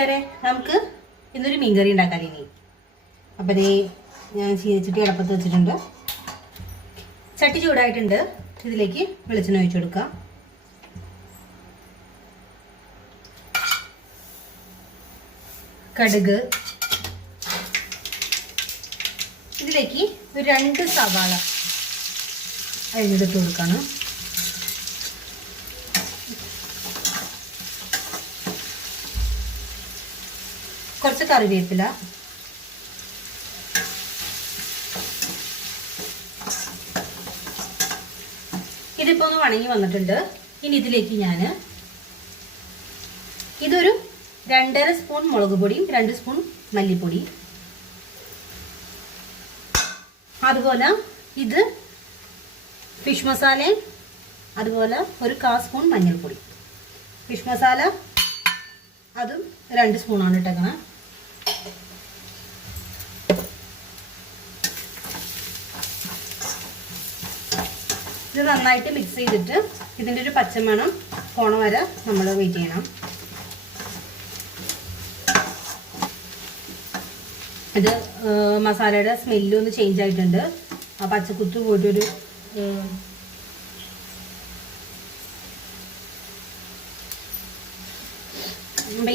കൂട്ടുകാരെ, നമുക്ക് ഇന്നൊരു മീൻകറി ഉണ്ടാക്കാൻ ഇനി. അപ്പം ദേ ഞാൻ ചീനിച്ചട്ടി അടപ്പത്ത് വെച്ചിട്ടുണ്ട്. ചട്ടി ചൂടായിട്ടുണ്ട്. ഇതിലേക്ക് വെളിച്ചെണ്ണ ഒഴിച്ചു കൊടുക്കാം. കടുക്, ഇതിലേക്ക് ഒരു 2 സവാള അരിഞ്ഞെടുത്ത് കൊടുക്കാണ്. കുറച്ച് കറിവേപ്പില, ഇതിപ്പോൾ ഒന്ന് വണങ്ങി വന്നിട്ടുണ്ട്. ഇനി ഇതിലേക്ക് ഞാൻ ഇതൊരു 2.5 സ്പൂൺ മുളക് പൊടിയും 2 സ്പൂൺ മല്ലിപ്പൊടി, അതുപോലെ ഇത് ഫിഷ് മസാലയും, അതുപോലെ ഒരു 1/4 സ്പൂൺ മഞ്ഞൾപ്പൊടി. ഫിഷ് മസാല അതും 2 സ്പൂണാണ് ഇട്ടേക്കണേ. ഇത് നന്നായിട്ട് മിക്സ് ചെയ്തിട്ട് ഇതിൻ്റെ ഒരു പച്ചമണം പോണ വരെ നമ്മൾ വെയിറ്റ് ചെയ്യണം. ഇത് മസാലയുടെ സ്മെല്ലും ഒന്ന് ചേഞ്ച് ആയിട്ടുണ്ട്. ആ പച്ചക്കുത്ത് പോയിട്ടൊരു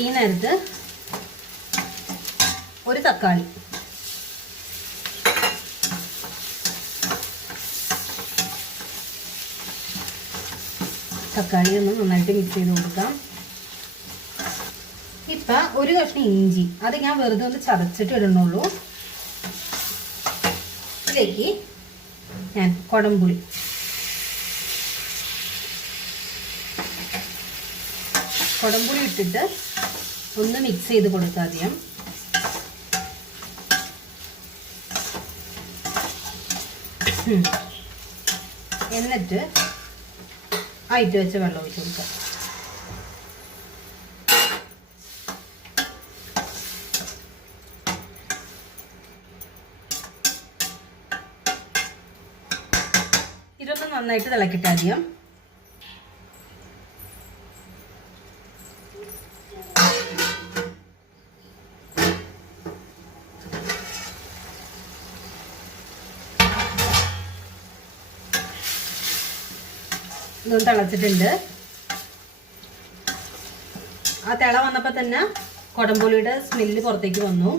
ഈ നേരത്ത് ഒരു തക്കാളി, ഒന്ന് നന്നായിട്ട് മിക്സ് ചെയ്ത് കൊടുക്കാം. ഇപ്പം ഒരു കഷ്ണം ഇഞ്ചി, അത് ഞാൻ വെറുതെ ഒന്ന് ചതച്ചിട്ട് ഇടണുള്ളൂ. ഇതിലേക്ക് ഞാൻ കുടംപുളി, ഇട്ടിട്ട് ഒന്ന് മിക്സ് ചെയ്ത് കൊടുക്കുക ആദ്യം. എന്നിട്ട് ആയിട്ട് വെച്ച വെള്ളം ഒഴിച്ച് കൊടുക്കുക. ഇതൊന്ന് നന്നായിട്ട് തിളക്കിട്ട് ആദ്യം ഇതൊന്ന് തിളച്ചിട്ടുണ്ട്. ആ തിള വന്നപ്പോൾ തന്നെ കുടംപുളിയുടെ സ്മെല്ല് പുറത്തേക്ക് വന്നു.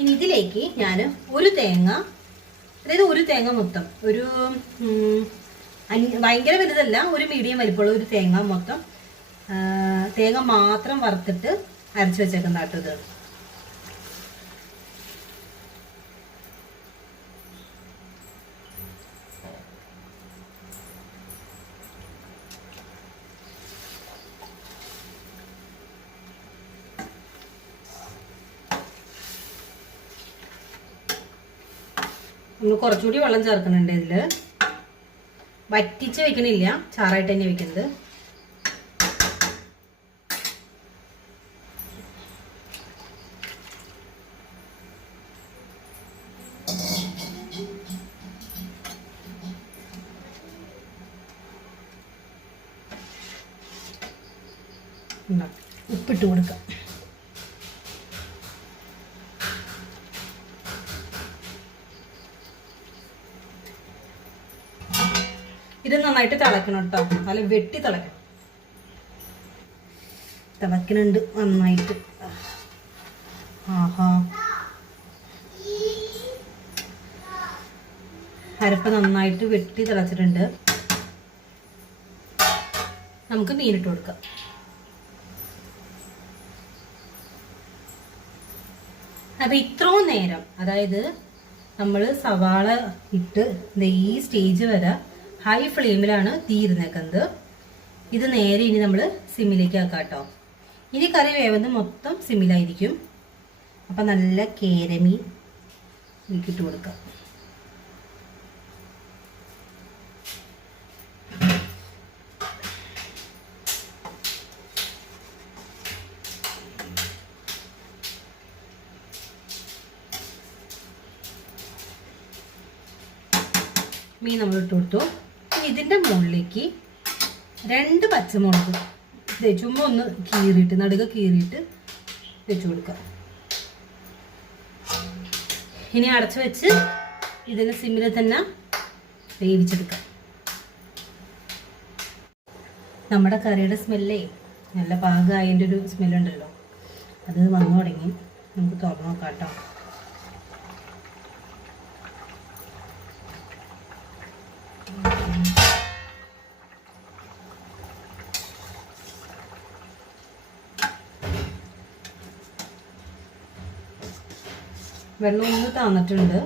ഇനി ഇതിലേക്ക് ഞാൻ ഒരു തേങ്ങ, അതായത് ഒരു തേങ്ങ മൊത്തം, ഒരു ഭയങ്കര വലുതല്ല, ഒരു മീഡിയം വലിപ്പമുള്ള ഒരു തേങ്ങ മൊത്തം, തേങ്ങ മാത്രം വറുത്തിട്ട് അരച്ച് വെച്ചേക്കുന്ന കേട്ടോ ഇത്. നമ്മൾ കുറച്ചുകൂടി വെള്ളം ചേർക്കുന്നുണ്ട്. ഇതിൽ വറ്റിച്ച് വെക്കണില്ല, ചാറായിട്ട് തന്നെ വെക്കുന്നത്. ഉപ്പിട്ട് കൊടുക്കാം. ഇത് നന്നായിട്ട് തിളക്കണം കേട്ടോ, നല്ല വെട്ടി തിളക്കണം. തിളക്കുന്നുണ്ട് നന്നായിട്ട്. ആഹാ, അരപ്പ് നന്നായിട്ട് വെട്ടി തിളച്ചിട്ടുണ്ട്. നമുക്ക് മീനിട്ട് കൊടുക്കാം. അപ്പം ഇത്രയും നേരം, അതായത് നമ്മൾ സവാള ഇട്ട് ഈ സ്റ്റേജ് വരെ ഹൈ ഫ്ലെയിമിലാണ് തീ ഇരുന്നേക്കുന്നത്. ഇത് നേരെ ഇനി നമ്മൾ സിമ്മിലേക്ക് ആക്കാം കേട്ടോ. ഇനി കറി വേവുന്നത് മൊത്തം സിമ്മിലായിരിക്കും. അപ്പം നല്ല കേരമീൻ ഇട്ട് കൊടുക്കാം. മീൻ നമ്മൾ ഇട്ട് കൊടുത്തു. ഇതിൻ്റെ മുകളിലേക്ക് 2 പച്ചമുളക് ചുമ്മാ ഒന്ന് കീറിയിട്ട്, നടുക കീറിയിട്ട് വെച്ച് കൊടുക്കുക. ഇനി അടച്ചു വെച്ച് ഇതിന് സിമ്മിൽ തന്നെ വേവിച്ചെടുക്കാം. നമ്മുടെ കറിയുടെ സ്മെല്ലേ നല്ല പാകമായതിൻ്റെ ഒരു സ്മെല്ലുണ്ടല്ലോ, അത് വന്നു തുടങ്ങി. നമുക്ക് തുറന്നു നോക്കാം കേട്ടോ. വെള്ളം ഒന്ന് താന്നിട്ടുണ്ട്.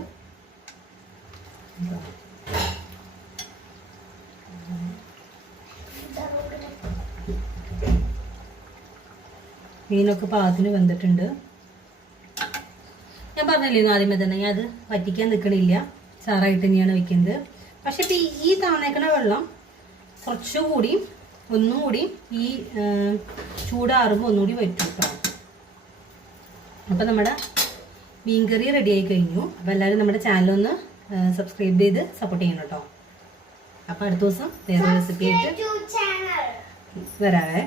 മീനൊക്കെ പാകത്തിന് വെന്തിട്ടുണ്ട്. ഞാൻ പറഞ്ഞില്ലേ ആദ്യമേ തന്നെ, ഞാൻ അത് വറ്റിക്കാൻ നിൽക്കണില്ല, ചാറായിട്ട് തന്നെയാണ് വെക്കുന്നത്. പക്ഷെ ഇപ്പം ഈ താന്നേക്കണ വെള്ളം കുറച്ചുകൂടി ഒന്നുകൂടി ഈ ചൂടാറുമ്പോൾ ഒന്നുകൂടി വറ്റും കേട്ടോ. അപ്പം നമ്മുടെ മീൻകറി റെഡി ആയി കഴിഞ്ഞു. അപ്പോൾ എല്ലാവരും നമ്മുടെ ചാനലൊന്ന് സബ്സ്ക്രൈബ് ചെയ്ത് സപ്പോർട്ട് ചെയ്യണം കേട്ടോ. അപ്പോൾ അടുത്ത ദിവസം വേറെ റെസിപ്പി ആയിട്ട് വരാവേ.